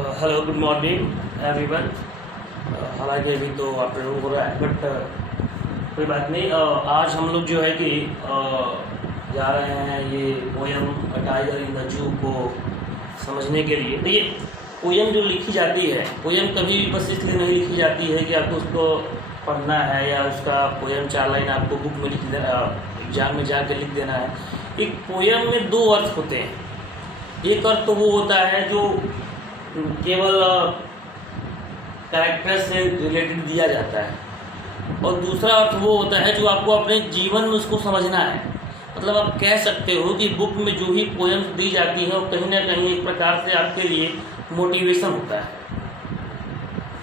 Hello good morning everyone. हालांकि अभी तो आफ्टरनून हो रहा है बट कोई बात नहीं। आज हम लोग जो है कि जा रहे हैं ये poem tiger in the zoo को समझने के लिए। देखिए, पोयम जो लिखी जाती है, पोयम कभी भी बस इसलिए नहीं लिखी जाती है कि आपको उसको पढ़ना है या उसका पोयम 4 लाइन आपको बुक में लिख देना, एग्जाम में जाकर लिख देना है। एक पोयम में 2 अर्थ होते हैं। एक अर्थ तो वो होता है जो केवल कैरेक्टर से रिलेटेड दिया जाता है, और दूसरा अर्थ वो होता है जो आपको अपने जीवन में उसको समझना है। मतलब आप कह सकते हो कि बुक में जो ही पोएम्स दी जाती है वो कहीं ना कहीं एक प्रकार से आपके लिए मोटिवेशन होता है।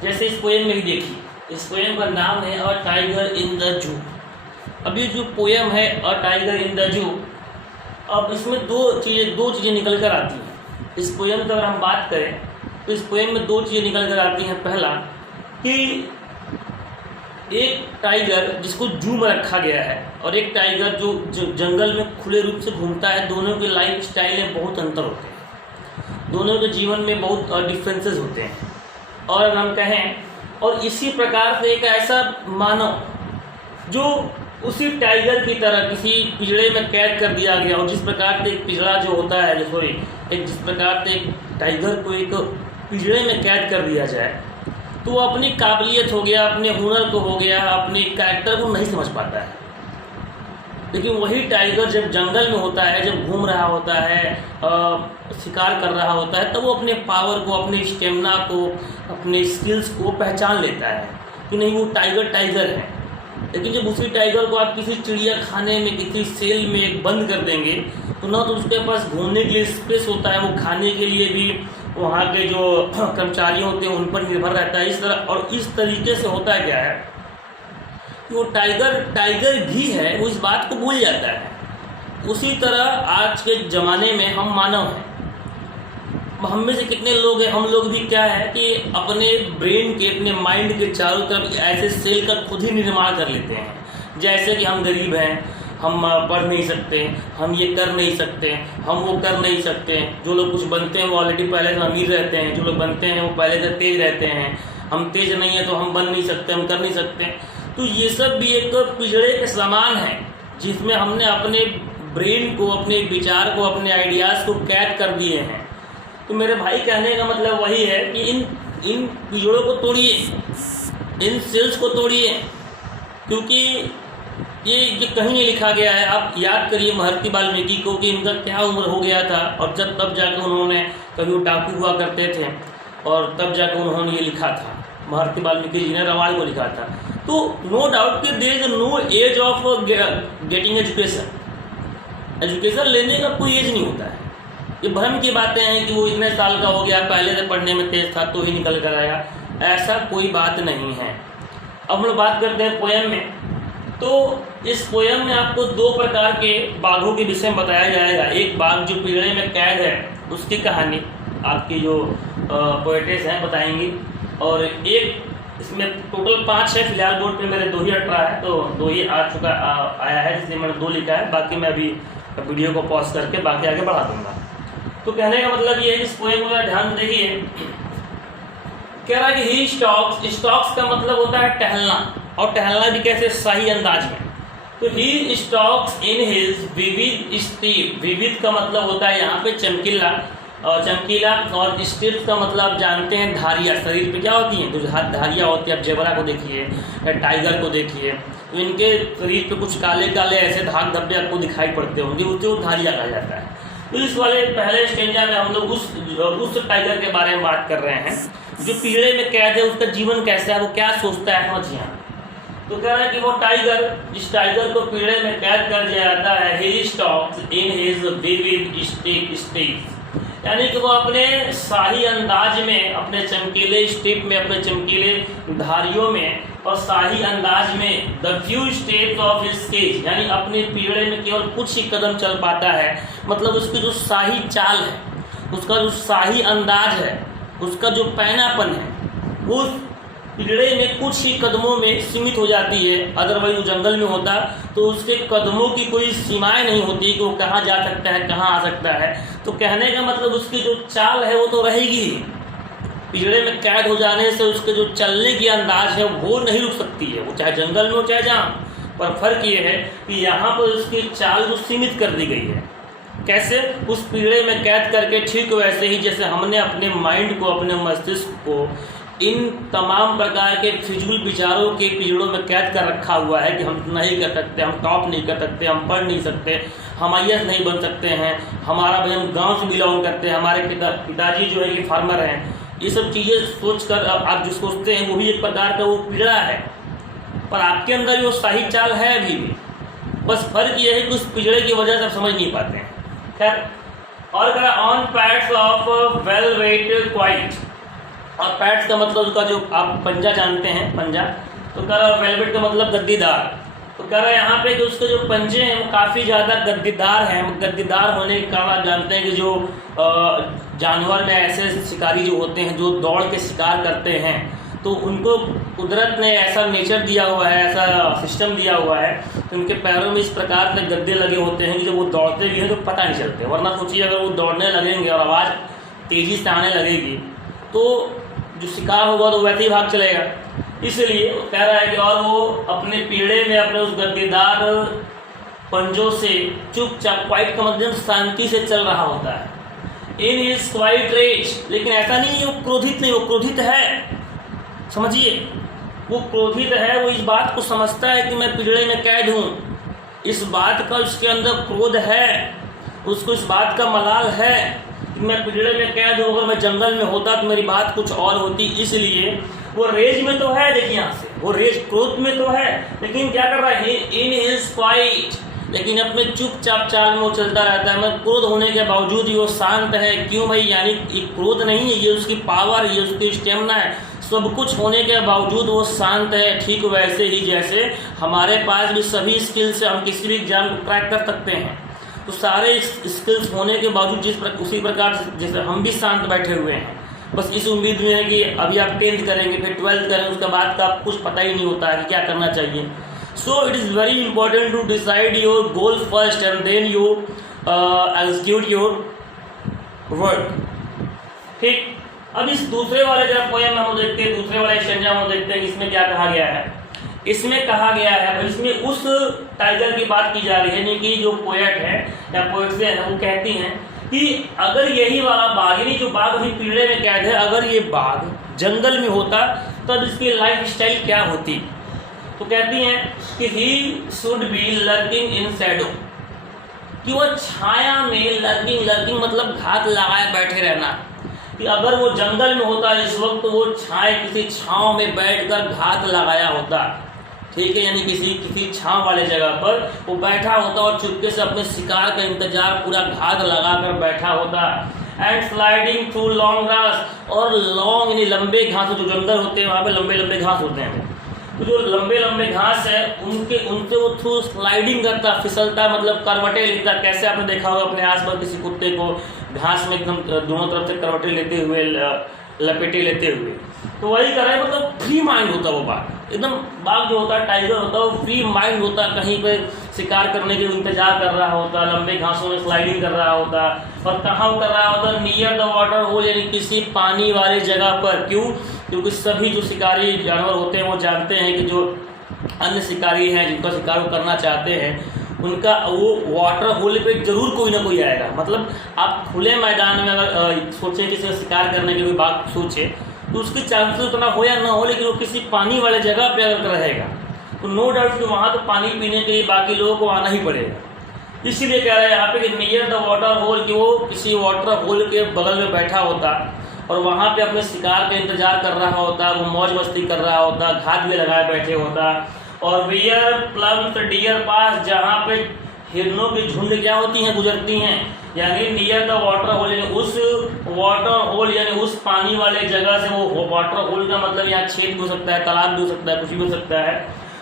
जैसे इस पोएम में ही देखिए, इस पोएम का नाम है a tiger in the zoo. अब ये जो पोएम है a tiger in the zoo, अब इसमें दो चीज़ें निकल कर आती हैं। इस पोएम की अगर हम बात करें तो इस पोएम में 2 चीज़ें निकल कर आती हैं। पहला कि एक टाइगर जिसको जू में रखा गया है और एक टाइगर जो जंगल में खुले रूप से घूमता है, दोनों के लाइफ स्टाइल में बहुत अंतर होते हैं, दोनों के जीवन में बहुत डिफरेंसेस होते हैं। और हम कहें, और इसी प्रकार से एक ऐसा मानव जो उसी टाइगर की तरह किसी पिंजड़े में कैद कर दिया गया, और जिस प्रकार से एक पिंजड़ा जो होता है, जिस प्रकार से एक टाइगर को एक पिंजड़े में कैद कर दिया जाए तो वो अपनी काबिलियत हो गया, अपने हुनर को हो गया, अपने कैरेक्टर को नहीं समझ पाता है। लेकिन वही टाइगर जब जंगल में होता है, जब घूम रहा होता है, शिकार कर रहा होता है, तब वो अपने पावर को, अपने स्टेमिना को, अपने स्किल्स को पहचान लेता है कि नहीं, वो टाइगर है। लेकिन जब उसी टाइगर को आप किसी चिड़िया खाने में, किसी सेल में एक बंद कर देंगे तो ना तो उसके पास घूमने के लिए स्पेस होता है, वो खाने के लिए भी वहाँ के जो कर्मचारी होते हैं उन पर निर्भर रहता है। इस तरह और इस तरीके से होता है क्या है कि वो टाइगर भी है, वो इस बात को भूल जाता है। उसी तरह आज के ज़माने में हम मानव हैं। हम में से कितने लोग हैं, हम लोग भी क्या है कि अपने ब्रेन के, अपने माइंड के चारों तरफ ऐसे सेल का खुद ही निर्माण कर लेते हैं। जैसे कि हम गरीब हैं, हम पढ़ नहीं सकते, हम ये कर नहीं सकते, हम वो कर नहीं सकते। जो लोग कुछ बनते हैं वो ऑलरेडी पहले से अमीर रहते हैं, जो लोग बनते हैं वो पहले से तेज रहते हैं। हम तेज नहीं है तो हम बन नहीं सकते, हम कर नहीं सकते। तो ये सब भी एक पिंजड़े के समान है जिसमें हमने अपने ब्रेन को, अपने विचार को, अपने आइडियाज़ को कैद कर दिए हैं। तो मेरे भाई कहने का मतलब वही है कि इन पिंजड़ों को तोड़िए, इन सेल्स को तोड़िए, क्योंकि ये कहीं नहीं लिखा गया है। आप याद करिए महर्षि वाल्मीकि को कि इनका क्या उम्र हो गया था, और जब तब जाकर उन्होंने, कभी वो डाकू हुआ करते थे और तब जाकर उन्होंने ये लिखा था। महर्षि वाल्मीकि जी ने रामायण को लिखा था। तो नो डाउट कि there is no age of getting education लेने का कोई एज नहीं होता है। ये भ्रम की बातें हैं कि वो इतने साल का हो गया, पहले से पढ़ने में तेज था तो ही निकल कर आया, ऐसा कोई बात नहीं है। अब हम लोग बात करते हैं पोएम में। तो इस पोएम में आपको 2 प्रकार के बाघों के विषय में बताया जाएगा। एक बाघ जो पिंजड़े में कैद है उसकी कहानी आपकी जो पोएटेस हैं बताएंगी, और एक इसमें टोटल 5 है। फिलहाल बोर्ड पे मेरे 2 ही अट रहा है, तो 2 ही आया है, इसलिए मैंने 2 लिखा है। बाकी मैं अभी वीडियो को पॉज करके बाकी आगे बढ़ा दूंगा। तो कहने का मतलब ये है, इस पोएम को ध्यान देखिए, कह रहा है कि ही स्टॉक्स का मतलब होता है टहलना, और टहलना भी कैसे, सही अंदाज में। तो ही स्टॉक्स इन हिज विविध स्टीप। विविध का मतलब होता है यहाँ पे चमकीला, और स्ट्रिप्स का मतलब आप जानते हैं धारियाँ। शरीर पे क्या होती हैं, जो धारियाँ होती हैं। आप जेबरा को देखिए या टाइगर को देखिए, तो इनके शरीर पे कुछ काले काले ऐसे धाग धब्बे आपको दिखाई पड़ते होंगे, उसको धारियाँ कहा जाता है। तो इस वाले पहले स्टेंजा में हम लोग उस टाइगर के बारे में बात कर रहे हैं जो पिंजड़े में कैद है। उसका जीवन कैसा है, वो क्या सोचता है, समझिए। तो कह रहा है कि वो टाइगर, जिस टाइगर को पिंजड़े में कैद कर दिया जाता है, he stalks in his vivid steps, यानी कि वो अपने शाही अंदाज में, अपने चमकीले स्टेप में, अपने चमकीले धारियों में और शाही अंदाज में, the few steps of his cage, यानी अपने पिंजड़े में केवल कुछ ही कदम चल पाता है। मतलब उसकी जो शाही चाल है, उसका जो शाही अंदाज है, उसका जो पैनापन है, वो पिंजड़े में कुछ ही कदमों में सीमित हो जाती है। अदरवाइज वो जंगल में होता तो उसके कदमों की कोई सीमाएं नहीं होती कि वो कहाँ जा सकता है, कहाँ आ सकता है। तो कहने का मतलब उसकी जो चाल है वो तो रहेगी ही, पिंजड़े में कैद हो जाने से उसके जो चलने की अंदाज है वो नहीं रुक सकती है, वो चाहे जंगल में हो चाहे जहाँ। पर फर्क ये है कि यहाँ पर उसकी चाल को सीमित कर दी गई है। कैसे? उस पिंजड़े में कैद करके, ठीक वैसे ही जैसे हमने अपने माइंड को, अपने मस्तिष्क को इन तमाम प्रकार के फिजूल विचारों के पिंजड़ों में कैद कर रखा हुआ है कि हम नहीं कर सकते, हम टॉप नहीं कर सकते, हम पढ़ नहीं सकते, हम IAS नहीं बन सकते हैं, हमारा भाई हम गाँव से बिलोंग करते हैं, हमारे पिताजी जो है कि फार्मर हैं। ये सब चीज़ें सोचकर आप जो सोचते हैं वो भी एक प्रकार का वो पिंजड़ा है, पर आपके अंदर वो शाही चाल है अभी भी। बस फर्क ये है कि उस पिंजड़े की वजह से आप समझ नहीं पाते हैं। खैर, और कहा on pads of velvet quite, और पैड्स का मतलब उसका जो आप पंजा जानते हैं, पंजा, तो कह रहा वेलवेट का मतलब गद्दीदार। तो कह रहा है यहाँ पे कि उसके जो पंजे हैं वो काफ़ी ज़्यादा गद्दीदार हैं। गद्दीदार होने के कारण आप जानते हैं कि जो जानवर में ऐसे शिकारी जो होते हैं जो दौड़ के शिकार करते हैं, तो उनको कुदरत ने ऐसा नेचर दिया हुआ है, ऐसा सिस्टम दिया हुआ है कि उनके पैरों में इस प्रकार के गद्दे लगे होते हैं कि जब वो दौड़ते भी हैं तो पता नहीं चलते। वरना सोचिए अगर वो दौड़ने लगेंगे और आवाज़ तेज़ी से आने लगेगी तो जो शिकार होगा तो वैसे ही भाग चलेगा। इसलिए कह रहा है कि और वो अपने पीड़े में अपने उस गद्देदार पंजों से चुपचाप, क्वाइट का मतलब शांति से चल रहा होता है। इन हिज क्वाइट रेज, लेकिन ऐसा नहीं है वो क्रोधित नहीं, वो क्रोधित है। समझिए, वो क्रोधित है, वो इस बात को समझता है कि मैं पिंजड़े में कैद हूँ, इस बात का उसके अंदर क्रोध है, उसको इस बात का मलाल है कि मैं पिंजड़े में कैद हूँ, अगर मैं जंगल में होता तो मेरी बात कुछ और होती। इसलिए वो रेज में तो है, देखिए यहाँ से वो रेज क्रोध में तो है, लेकिन क्या कर रहा है, इन हिज क्वाइट, लेकिन अपने चुपचाप चाल में वो चलता रहता है। मैं क्रोध होने के बावजूद वो शांत है। क्यों भाई? यानी ये क्रोध नहीं है, ये उसकी पावर, ये उसकी स्टेमिना है। सब कुछ होने के बावजूद वो शांत है। ठीक वैसे ही जैसे हमारे पास भी सभी स्किल्स से हम किसी भी एग्जाम को क्रैक कर सकते हैं, तो सारे स्किल्स होने के बावजूद उसी प्रकार से जैसे हम भी शांत बैठे हुए हैं, बस इस उम्मीद में है कि अभी आप 10th करेंगे, फिर 12th करेंगे, उसके बाद का आपको कुछ पता ही नहीं होता है कि क्या करना चाहिए। So it is very important to decide your goal first and then you execute your work. ठीक, अब इस दूसरे वाले जब पोएम हम देखते हैं, दूसरे वाले स्टैंजा हम देखते हैं, इसमें क्या कहा गया है। इसमें कहा गया है, इसमें उस टाइगर की बात की जा रही है, यानी कि जो पोएट है या पोएट्स है वो कहती हैं कि अगर यही वाला बाघ, यानी जो बाघ अभी पिंजरे में कैद है, अगर ये बाघ जंगल में होता तब इसकी लाइफ स्टाइल क्या होती। तो कहती हैं कि he should be lurking in Shadow, कि वो छाया में लर्किंग मतलब घात लगाए बैठे रहना, कि अगर वो जंगल में होता इस वक्त तो वो किसी छांव में बैठकर घात लगाया होता। ठीक है, यानी किसी छांव वाले जगह पर वो बैठा होता और चुपके से अपने शिकार का इंतजार पूरा घात लगाकर बैठा होता। And sliding through long grass, और लॉन्ग यानी लंबे घास, जो जंगल होते हैं वहाँ पे लंबे लंबे घास होते हैं, तो जो लंबे लंबे घास है उनसे वो थ्रू स्लाइडिंग करता, फिसलता, मतलब करवटें लेता। कैसे आपने देखा होगा अपने आसपास किसी कुत्ते को घास में एकदम दोनों तरफ से करवटें लेते हुए, लपेटे लेते हुए, तो वही कर रहा है। मतलब फ्री माइंड होता वो बाघ, एकदम बाघ जो होता है, टाइगर होता है, वो फ्री माइंड होता है, कहीं पे शिकार करने के इंतजार कर रहा होता, लंबे घासों में स्लाइडिंग कर रहा होता। और कहाँ कर रहा होता? नियर द वाटर होल, यानी किसी पानी वाले जगह पर। क्यों? क्योंकि सभी जो शिकारी जानवर होते हैं वो जानते हैं कि जो अन्य शिकारी हैं जिनका शिकार वो करना चाहते हैं, उनका वो वाटर होल पे जरूर कोई ना कोई आएगा। मतलब आप खुले मैदान में अगर सोचें किसी शिकार करने के लिए बात सोचे, तो उसकी चांसेस उतना हो या ना हो, लेकिन वो किसी पानी वाले जगह पे अगर रहेगा तो नो डाउट कि वहाँ तो पानी पीने के लिए बाकी लोगों को आना ही पड़ेगा। इसीलिए कह रहा है यहाँ पे कि नियर द वाटर होल, कि वो किसी वाटर होल के बगल में बैठा होता और वहाँ पे अपने शिकार का इंतजार कर रहा होता, वो मौज मस्ती कर रहा होता, घात भी लगाए बैठे होता। और वियर प्लम्स डियर पास, जहाँ पे हिरणों की झुंड क्या होती हैं, गुजरती हैं, यानी नियर द वाटर होल, यानी उस वाटर होल यानी उस पानी वाले जगह से। वो वाटर होल का मतलब यहाँ छेद भी हो सकता है, तालाब भी हो सकता है, कुछ भी हो सकता है।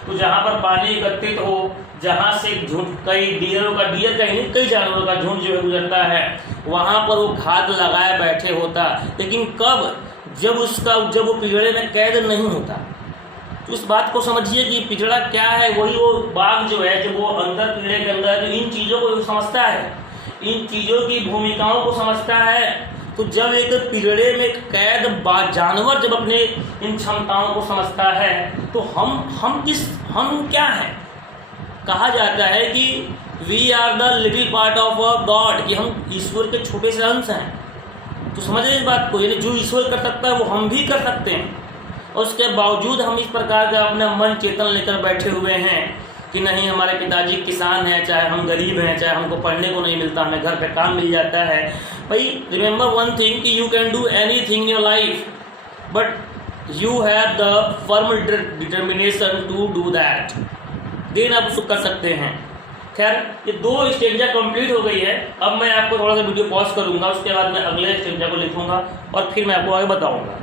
तो जहाँ पर पानी एकत्रित हो, जहाँ से झुंड कई डियर का ही कई जानवरों का झुंड जो है गुजरता है, वहाँ पर वो घात लगाए बैठे होता। लेकिन कब? जब वो पिंजड़े में कैद नहीं होता। तो इस बात को समझिए कि पिंजड़ा क्या है। वही वो बाघ जो है, जब वो अंदर पिंजड़े के अंदर है तो इन चीज़ों को समझता है, इन चीज़ों की भूमिकाओं को समझता है। तो जब एक पिंजड़े में एक कैद जानवर जब अपने इन क्षमताओं को समझता है तो हम क्या हैं? कहा जाता है कि we are the little part of a god, कि हम ईश्वर के छोटे से अंश हैं। तो समझ इस बात को, यानी जो ईश्वर कर सकता है वो हम भी कर सकते हैं। और उसके बावजूद हम इस प्रकार का अपना मन चेतन लेकर बैठे हुए हैं कि नहीं, हमारे पिताजी किसान हैं, चाहे हम गरीब हैं, चाहे हमको पढ़ने को नहीं मिलता, हमें घर पे काम मिल जाता है। भाई रिमेंबर वन थिंग कि you can do anything in your life, but you have the firm determination to do that, देन आप उसको कर सकते हैं। खैर, ये 2 स्टेंजा कंप्लीट हो गई है। अब मैं आपको थोड़ा सा वीडियो पॉज करूंगा, उसके बाद मैं अगले स्टेंजा को लिखूंगा और फिर मैं आपको आगे बताऊंगा।